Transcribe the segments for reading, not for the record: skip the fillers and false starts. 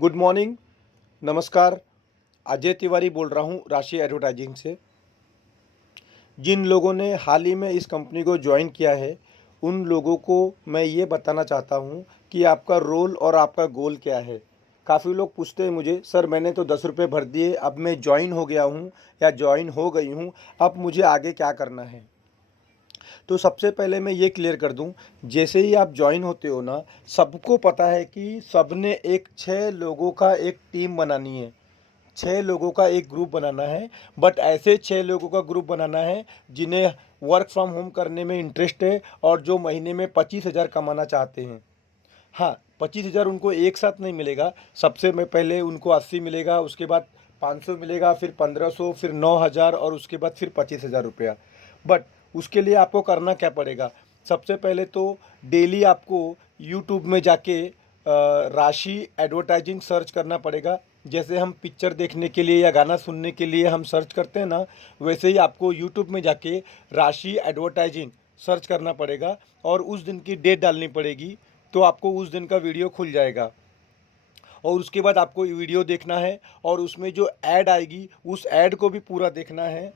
Good morning, नमस्कार। अजय तिवारी बोल रहा हूँ राशि एडवर्टाइजिंग से। जिन लोगों ने हाल ही में इस कंपनी को ज्वाइन किया है, उन लोगों को मैं ये बताना चाहता हूँ कि आपका रोल और आपका गोल क्या है। काफ़ी लोग पूछते हैं मुझे, सर मैंने तो 10 रुपये भर दिए, अब मैं ज्वाइन हो गया हूँ या ज्वाइन हो गई हूँ, अब मुझे आगे क्या करना है। तो सबसे पहले मैं ये क्लियर कर दूं, जैसे ही आप ज्वाइन होते हो ना, सबको पता है कि सबने एक 6 लोगों का एक टीम बनानी है, 6 लोगों का एक ग्रुप बनाना है। बट ऐसे 6 लोगों का ग्रुप बनाना है जिन्हें वर्क फ्रॉम होम करने में इंटरेस्ट है और जो महीने में 25,000 कमाना चाहते हैं। हाँ, 25,000 उनको एक साथ नहीं मिलेगा। सबसे में पहले उनको 80 मिलेगा, उसके बाद 500 मिलेगा, फिर 1500, फिर 9,000 और उसके बाद फिर 25,000 रुपया। बट उसके लिए आपको करना क्या पड़ेगा? सबसे पहले तो डेली आपको यूट्यूब में जाके राशि एडवर्टाइजिंग सर्च करना पड़ेगा। जैसे हम पिक्चर देखने के लिए या गाना सुनने के लिए हम सर्च करते हैं ना, वैसे ही आपको यूट्यूब में जाके राशि एडवर्टाइजिंग सर्च करना पड़ेगा और उस दिन की डेट डालनी पड़ेगी। तो आपको उस दिन का वीडियो खुल जाएगा और उसके बाद आपको वीडियो देखना है और उसमें जो ऐड आएगी उस ऐड को भी पूरा देखना है।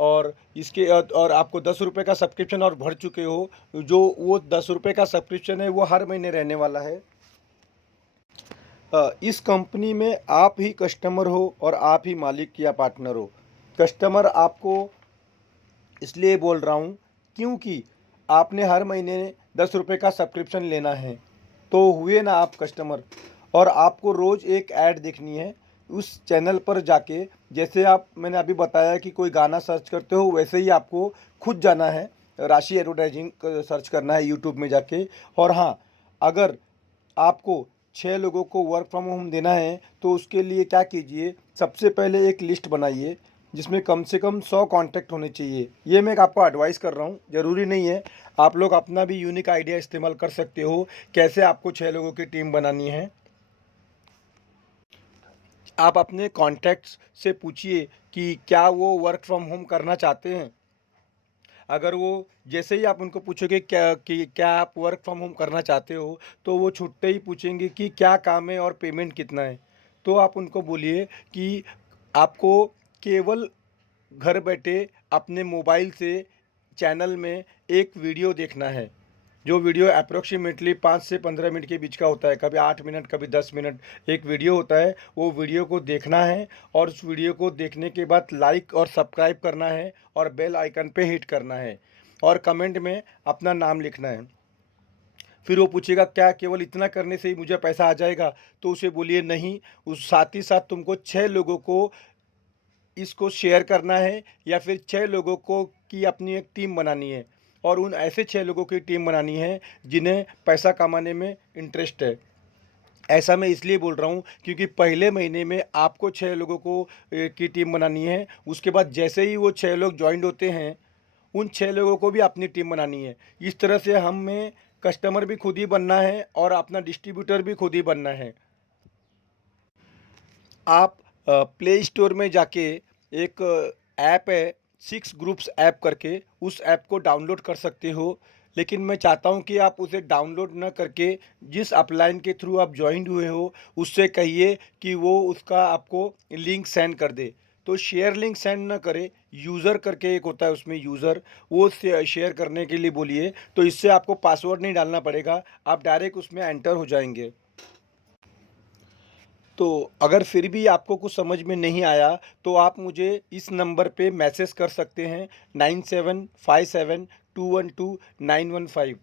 और इसके और आपको 10 रुपये का सब्सक्रिप्शन और भर चुके हो, जो वो 10 रुपये का सब्सक्रिप्शन है वो हर महीने रहने वाला है। इस कंपनी में आप ही कस्टमर हो और आप ही मालिक या पार्टनर हो। कस्टमर आपको इसलिए बोल रहा हूँ क्योंकि आपने हर महीने 10 रुपये का सब्सक्रिप्शन लेना है, तो हुए ना आप कस्टमर। और आपको रोज़ एक ऐड देखनी है उस चैनल पर जाके। जैसे आप मैंने अभी बताया कि कोई गाना सर्च करते हो, वैसे ही आपको खुद जाना है, राशि एडवर्टाइजिंग सर्च करना है यूट्यूब में जाके। और हाँ, अगर आपको 6 लोगों को वर्क फ्रॉम होम देना है तो उसके लिए क्या कीजिए, सबसे पहले एक लिस्ट बनाइए जिसमें कम से कम 100 कॉन्टैक्ट होने चाहिए। ये मैं आपको एडवाइस कर रहा हूँ, ज़रूरी नहीं है। आप लोग अपना भी यूनिक आइडिया इस्तेमाल कर सकते हो कैसे आपको 6 लोगों की टीम बनानी है। आप अपने कॉन्टैक्ट्स से पूछिए कि क्या वो वर्क फ्रॉम होम करना चाहते हैं। अगर वो जैसे ही आप उनको पूछोगे क्या आप वर्क फ्रॉम होम करना चाहते हो, तो वो छुट्टे ही पूछेंगे कि क्या काम है और पेमेंट कितना है। तो आप उनको बोलिए कि आपको केवल घर बैठे अपने मोबाइल से चैनल में एक वीडियो देखना है, जो वीडियो अप्रोक्सीमेटली 5 से 15 मिनट के बीच का होता है, कभी 8 मिनट, कभी 10 मिनट एक वीडियो होता है। वो वीडियो को देखना है और उस वीडियो को देखने के बाद लाइक और सब्सक्राइब करना है और बेल आइकन पे हिट करना है और कमेंट में अपना नाम लिखना है। फिर वो पूछेगा क्या केवल इतना करने से ही मुझे पैसा आ जाएगा? तो उसे बोलिए नहीं, उस साथ ही साथ तुमको 6 लोगों को इसको शेयर करना है या फिर 6 लोगों को की अपनी एक टीम बनानी है और उन ऐसे 6 लोगों की टीम बनानी है जिन्हें पैसा कमाने में इंटरेस्ट है। ऐसा मैं इसलिए बोल रहा हूँ क्योंकि पहले महीने में आपको 6 लोगों को की टीम बनानी है। उसके बाद जैसे ही वो 6 लोग ज्वाइंट होते हैं, उन 6 लोगों को भी अपनी टीम बनानी है। इस तरह से हमें कस्टमर भी खुद ही बनना है और अपना डिस्ट्रीब्यूटर भी खुद ही बनना है। आप प्ले स्टोर में जाके एक ऐप है, 6 ग्रुप्स ऐप करके, उस ऐप को डाउनलोड कर सकते हो। लेकिन मैं चाहता हूँ कि आप उसे डाउनलोड न करके जिस अपलाइन के थ्रू आप ज्वाइन हुए हो उससे कहिए कि वो उसका आपको लिंक सेंड कर दे। तो शेयर लिंक सेंड ना करे, यूज़र करके एक होता है उसमें यूज़र, वो शेयर करने के लिए बोलिए। तो इससे आपको पासवर्ड नहीं डालना पड़ेगा, आप डायरेक्ट उसमें एंटर हो जाएंगे। तो अगर फिर भी आपको कुछ समझ में नहीं आया तो आप मुझे इस नंबर पे मैसेज कर सकते हैं, 9757212915।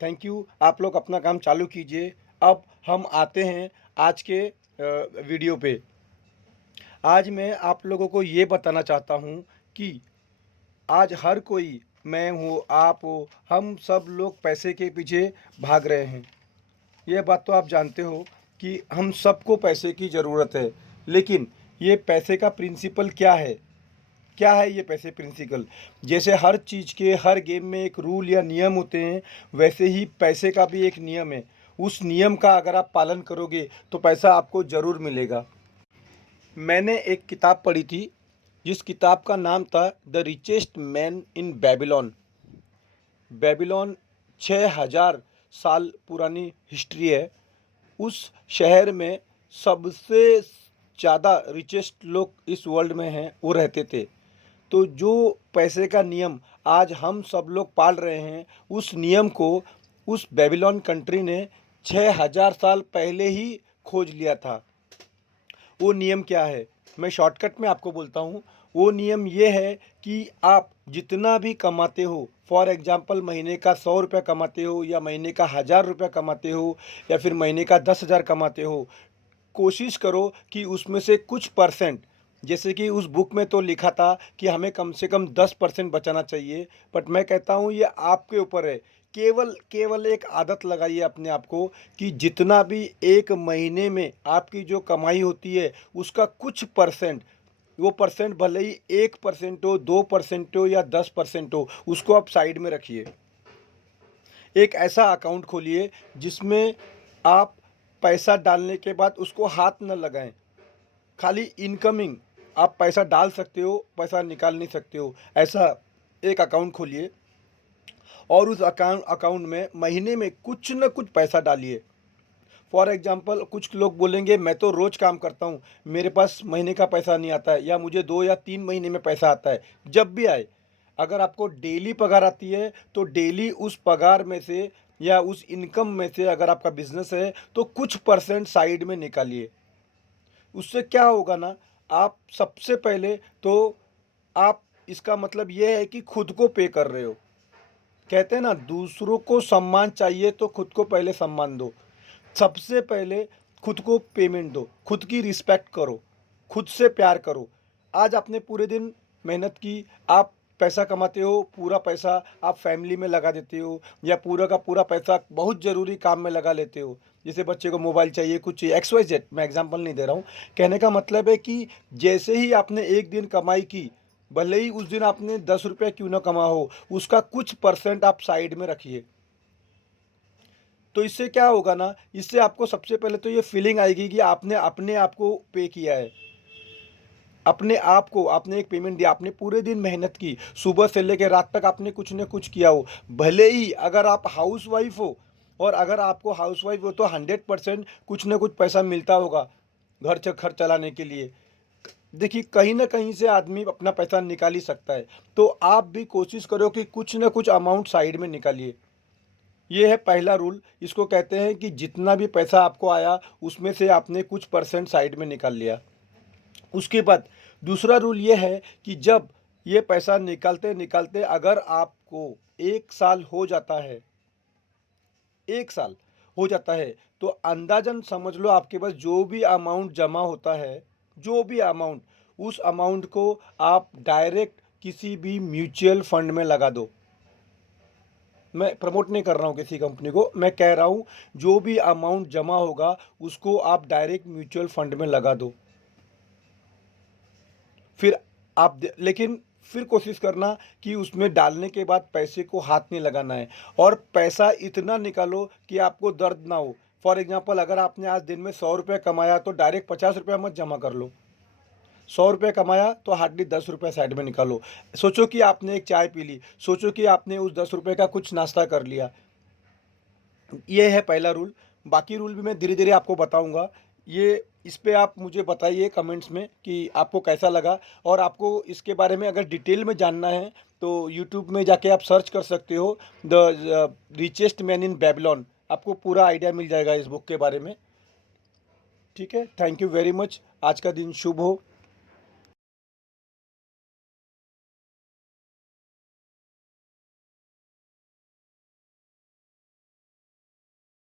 Thank you. आप लोग अपना काम चालू कीजिए। अब हम आते हैं आज के वीडियो पे। आज मैं आप लोगों को ये बताना चाहता हूँ कि आज हर कोई, मैं हूँ, आप हो, हम सब लोग पैसे के पीछे भाग रहे हैं। ये बात तो आप जानते हो कि हम सबको पैसे की ज़रूरत है। लेकिन ये पैसे का प्रिंसिपल क्या है? क्या है ये पैसे प्रिंसिपल? जैसे हर चीज़ के हर गेम में एक रूल या नियम होते हैं, वैसे ही पैसे का भी एक नियम है। उस नियम का अगर आप पालन करोगे तो पैसा आपको ज़रूर मिलेगा। मैंने एक किताब पढ़ी थी जिस किताब का नाम था the richest man in Babylon. Babylon 6,000 साल पुरानी हिस्ट्री है। उस शहर में सबसे ज़्यादा रिचेस्ट लोग इस वर्ल्ड में हैं वो रहते थे। तो जो पैसे का नियम आज हम सब लोग पाल रहे हैं, उस नियम को उस बेबीलोन कंट्री ने 6000 साल पहले ही खोज लिया था। वो नियम क्या है? मैं शॉर्टकट में आपको बोलता हूँ। वो नियम ये है कि आप जितना भी कमाते हो, फॉर एग्ज़ाम्पल महीने का 100 रुपया कमाते हो या महीने का 1000 रुपया कमाते हो या फिर महीने का 10,000 कमाते हो, कोशिश करो कि उसमें से कुछ परसेंट, जैसे कि उस बुक में तो लिखा था कि हमें कम से कम 10% बचाना चाहिए, बट मैं कहता हूँ ये आपके ऊपर है। केवल केवल एक आदत लगाइए अपने आप को कि जितना भी एक महीने में आपकी जो कमाई होती है उसका कुछ परसेंट, वो परसेंट भले ही 1% हो, 2% हो या 10% हो, उसको आप साइड में रखिए। एक ऐसा अकाउंट खोलिए जिसमें आप पैसा डालने के बाद उसको हाथ न लगाएं, खाली इनकमिंग आप पैसा डाल सकते हो, पैसा निकाल नहीं सकते हो, ऐसा एक अकाउंट खोलिए और उस अकाउंट में महीने में कुछ न कुछ पैसा डालिए। फॉर एग्जांपल कुछ लोग बोलेंगे मैं तो रोज़ काम करता हूँ, मेरे पास महीने का पैसा नहीं आता है, या मुझे 2 या 3 महीने में पैसा आता है। जब भी आए, अगर आपको डेली पगार आती है तो डेली उस पगार में से या उस इनकम में से, अगर आपका बिजनेस है तो कुछ परसेंट साइड में निकालिए। उससे क्या होगा ना, आप सबसे पहले तो आप, इसका मतलब ये है कि खुद को पे कर रहे हो। कहते हैं ना, दूसरों को सम्मान चाहिए तो खुद को पहले सम्मान दो। सबसे पहले खुद को पेमेंट दो, खुद की रिस्पेक्ट करो, खुद से प्यार करो। आज आपने पूरे दिन मेहनत की, आप पैसा कमाते हो, पूरा पैसा आप फैमिली में लगा देते हो या पूरा का पूरा पैसा बहुत ज़रूरी काम में लगा लेते हो। जैसे बच्चे को मोबाइल चाहिए, कुछ चाहिए, एक्स वाई जेड, मैं एग्जांपल नहीं दे रहा हूँ। कहने का मतलब है कि जैसे ही आपने एक दिन कमाई की, भले ही उस दिन आपने 10 रुपये क्यों ना कमा हो, उसका कुछ परसेंट आप साइड में रखिए। तो इससे क्या होगा ना, इससे आपको सबसे पहले तो ये फीलिंग आएगी कि आपने अपने आप को पे किया है। अपने आप को आपने एक पेमेंट दिया, आपने पूरे दिन मेहनत की, सुबह से लेकर रात तक आपने कुछ न कुछ किया हो। भले ही अगर आप हाउसवाइफ हो, और अगर आपको हाउसवाइफ हो तो 100% कुछ न कुछ पैसा मिलता होगा घर चलाने के लिए। देखिए, कहीं न कहीं से आदमी अपना पैसा निकाल ही सकता है। तो आप भी कोशिश करो कि कुछ न कुछ अमाउंट साइड में निकालिए। ये है पहला रूल। इसको कहते हैं कि जितना भी पैसा आपको आया उसमें से आपने कुछ परसेंट साइड में निकाल लिया। उसके बाद दूसरा रूल ये है कि जब ये पैसा निकालते निकालते अगर आपको 1 साल हो जाता है, 1 साल हो जाता है, तो अंदाजन समझ लो आपके पास जो भी अमाउंट जमा होता है, जो भी अमाउंट, उस अमाउंट को आप डायरेक्ट किसी भी म्यूचुअल फंड में लगा दो। मैं प्रमोट नहीं कर रहा हूँ किसी कंपनी को, मैं कह रहा हूँ जो भी अमाउंट जमा होगा उसको आप डायरेक्ट म्यूचुअल फंड में लगा दो। फिर लेकिन फिर कोशिश करना कि उसमें डालने के बाद पैसे को हाथ नहीं लगाना है, और पैसा इतना निकालो कि आपको दर्द ना हो। फॉर एग्जांपल अगर आपने आज दिन में 100 रुपये कमाया तो डायरेक्ट 50 रुपया मत जमा कर लो। 100 रुपये कमाया तो हार्डली 10 रुपये साइड में निकालो। सोचो कि आपने एक चाय पी ली, सोचो कि आपने उस 10 रुपये का कुछ नाश्ता कर लिया। ये है पहला रूल। बाकी रूल भी मैं धीरे धीरे आपको बताऊंगा। ये इस पे आप मुझे बताइए कमेंट्स में कि आपको कैसा लगा, और आपको इसके बारे में अगर डिटेल में जानना है तो यूट्यूब में जाके आप सर्च कर सकते हो, the richest man in Babylon. आपको पूरा आइडिया मिल जाएगा इस बुक के बारे में। ठीक है, थैंक यू वेरी मच। आज का दिन शुभ हो।